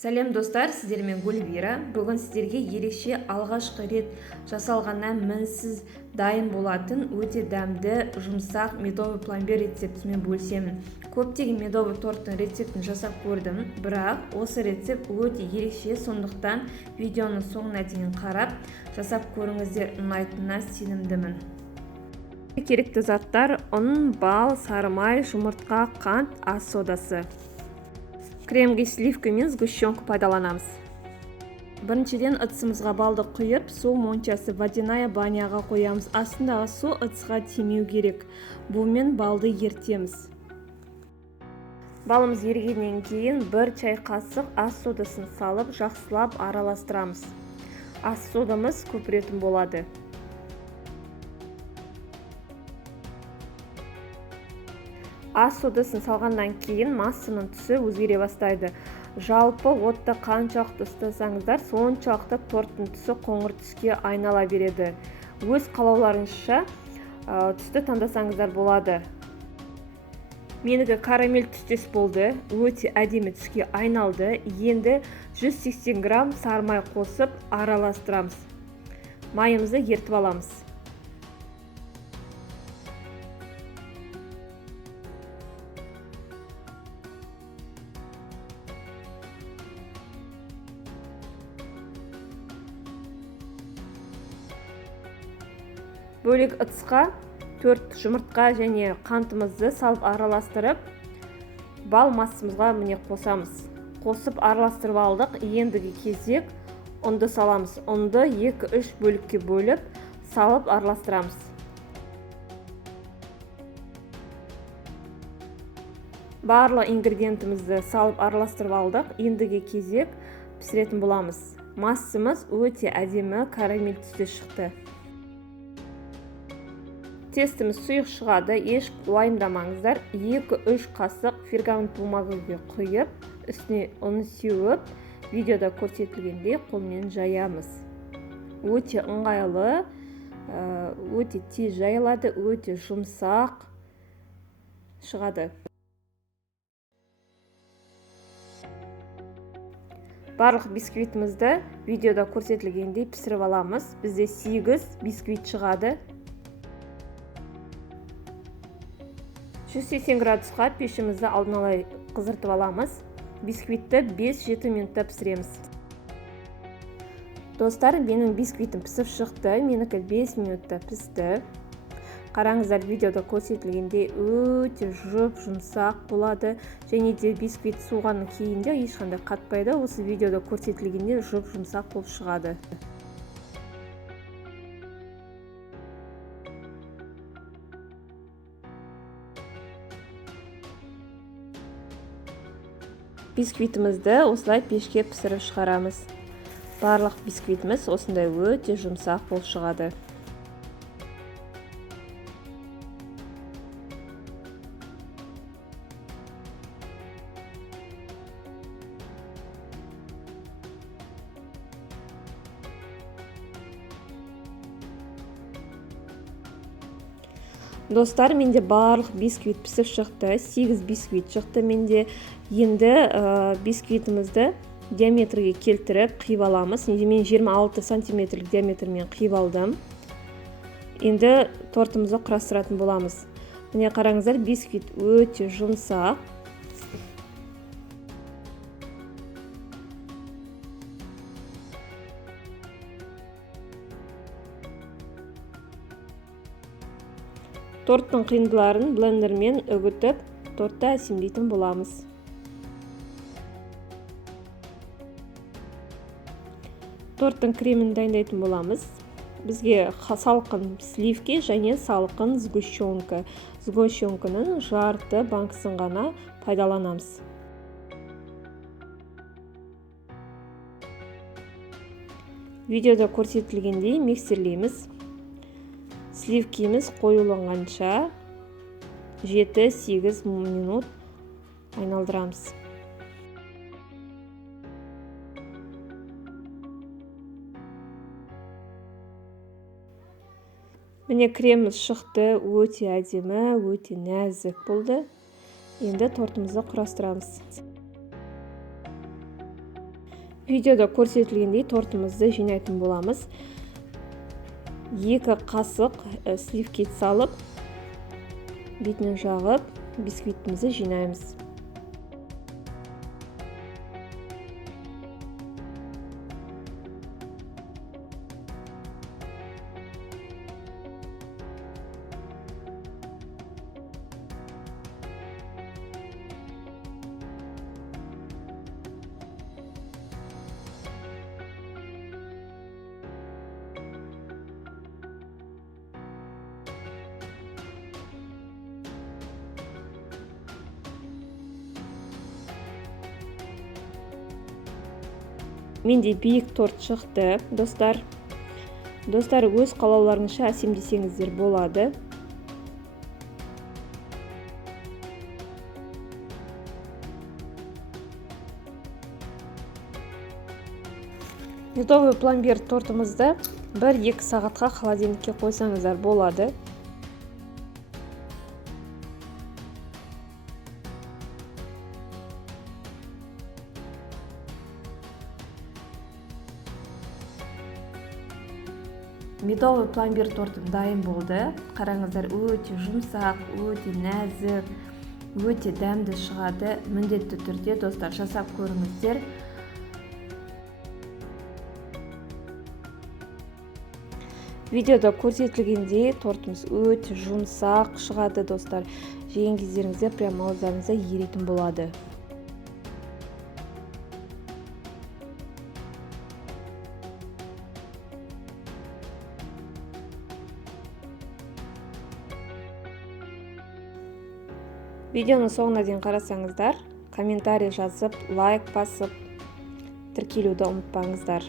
Сәлем достар, сіздермен Гүлвира. Бүгін сіздерге ерекше алғашқы рет жасалғаннан мінсіз дайын болатын өте дәмді, жұмсақ медовый пломбир рецептімен бөлісемін. Көптеген медовый торттың рецептін жасап көрдім, бірақ осы рецепт өте ерекше, сондықтан видеоның соңына дейін қарап, жасап көріңіздер, ұнайтынына сенімдімін. Керекті заттар: ұн, бал, сары май, жұмыртқа, қант, ас содасы. Кремге сливка мен сгущенка пайдаланамыз. Біріншіден ыдысымызға балды құйып, су моншасы водяная баняға қоямыз. Астындағы су ыдысқа тимеу керек. Бумен балды ертеміз. Балымыз ергеннен кейін 1 чай қасық ас содасын салып, жақсылап араластырамыз. Ас содамыз көпіретін болады. Ас содасын салғаннан кейін массаның түсі өзгере бастайды. Жалпы отты қаншалықты ұстасаңыздар, соншалықты торттың түсі қоңыр түске айнала береді. Өз қалауларыңызша түсті таңдасаңыздар болады. Менікі карамель түстес болды, өте әдемі түске айналды. Енді 180 грамм сары май қосып араластырамыз. Майымызды ертіп аламыз. Бөлек ыдысқа 4 жұмыртқа және қантымызды салып араластырып, бал массамызға міне қосамыз. Қосып араластырып алдық. Ендігі кезек ұнды саламыз. Ұнды 2-3 бөлікке бөліп, салып араластырамыз. Барлық ингредиентімізді салып араластырып алдық. Ендігі кезек пісіретін боламыз. Массамыз өте әдемі карамель түсте шықты. Тестіміз сұйық шығады, еш уайымдамаңыздар. 2-3 қасық пергамент бумагаға құйып, үстіне ұн сеуіп, видеода көрсетілгендей қолмен жаямыз. Өте ыңғайлы, өте тез жайылады, өте жұмсақ шығады. Барлық бисквитімізді видеода көрсетілгендей пісіріп аламыз. Бізде 8 бисквит шығады. 180 градусқа пешімізді алдын ала қызыртып аламыз. Бисквитті 5-7 минутта пісіреміз. Достар, менің бисквитім пісіп шықты. Менікі 5 минутта пісті. Қараңыздар, видеода көрсетілгендей өте жұмсақ болады. Және де бисквит суғаннан кейін де ешқандай қатпайды. Осы видеода көрсетілгендей жұмсақ болып шығады. Бисквитімізді осылай пешке пісіріп шығарамыз. Барлық бисквитіміз осындай өте жұмсақ болып шығады. Достар, менде барлық бисквит пісіп шықты. 8 бисквит шықты менде. Енді бисквитімізді диаметрге келтіріп қиып аламыз. Мен 26 сантиметрлік диаметрмен қиып алдым. Енді тортымызды құрастыратын боламыз. Міне қараңыздар, бисквит өте жұмсақ. Торттың қиындыларын блендермен үгітіп, тортты әсемдейтін боламыз. Торттың кремін дайындайтын боламыз. Бізге салқын сливки және салқын сгущенка. Сгущенканың жарты банкасын ғана пайдаланамыз. Видеода көрсетілгендей миксерлейміз. Сливкеміз қоюланғанша 7-8 минут айналдырамыз. Міне креміміз шықты, өте әдемі, өте нәзік болды. Енді тортымызды құрастырамыз. Видеода көрсетілгендей тортымызды жинайтын боламыз. 2 қасық сливки салып, бетінен жағып, бисквитімізді жинаймыз. Менде биік торт шықты, достар. Достар, өз қалауларыңызша әсемдесеңіздер болады. Медовый пломбир тортымызды 1-2 сағатқа холодильникке қойсаңыздар болады. Медовый пломбир тортым дайын болды. Қараңыздар, өте жұмсақ, өте нәзік, өте дәмді шығады. Міндетті түрде достар жасап көріңіздер. Видеода көрсетілгендей тортымыз өте жұмсақ шығады, достар. Жеген кездеріңізде прям ауыздарыңызда еритін болады. Видеоны соңына дейін қарасаңыздар, комментарий жазып, лайк басып, тіркелуді ұмытпаңыздар.